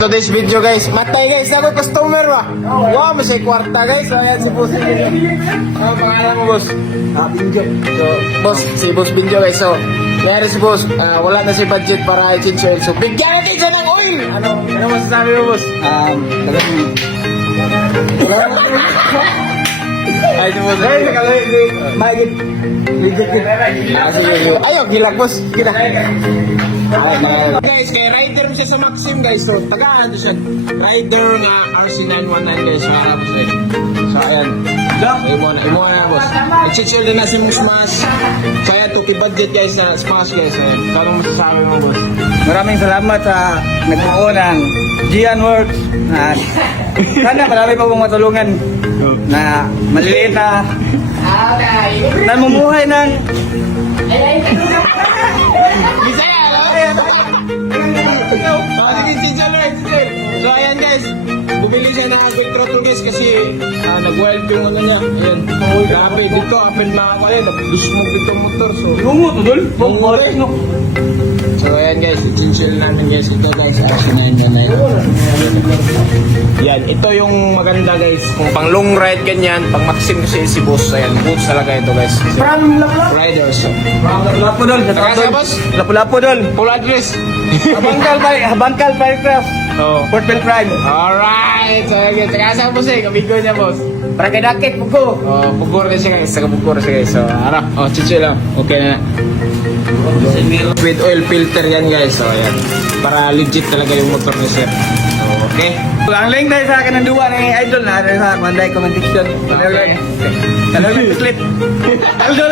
Today's video guys, matay guys, na may customer ba? Wow, masay kwarta guys, ayan si boss. Ano pangalan mo boss? Binjo. So, boss, si boss Binjo guys, so, meron si boss, wala na si budget para i-change oil, so bigyan natin siya ng oil! Ano masasabi mo boss? Ay, si boss. Ay, nakalawin, magiging. Ayaw, gilag boss, gila. Guys, kay rider mo siya sa Maxim guys. So, tagaan siya. Rider nga RC919 guys. Marap siya. So, ayan. Imo na boss. I-chill din na si Musmas. So, ayan, tuti budget guys na smash guys. Ayan. So, anong masasabi mo boss? Maraming salamat sa nagbuo ng Gian Works. Sana marami pa pong matulungan na maliliit na namumuhay ng Bisaya, So ayan guys, bumili siya ng quick throttle guys kasi nag-wild yung ano niya. Ayan. Grabe, dito open mga ko rin, nag-dismog dito motor. So, So ayan guys, i-chill namin guys. Ito guys, RC919. Yan, ito yung maganda guys. Kung pang long ride ganyan, pang Maxim kasi si boss. Ayan, boots talaga ito guys. Riders. So. lapu dol. Saka boss, Lapu-lapu dol. full address. Habangkal Firecraft. Oh. Fort Bell Prime. Alright! So, okay. Saka saan boss eh? Kamigo niya boss. Para kay Dakit Pugo. Oh, Bugor na siya guys. Saka Bugor siya guys. So, ano? Oh, chichi lang. Okay na. With oil filter yan guys. So, ayan. Para legit talaga yung motor ni sir. So, okay. Ang link dahil sa akin ng duwa ng idol na sa Manday Comment Section. Hello, clip. Idol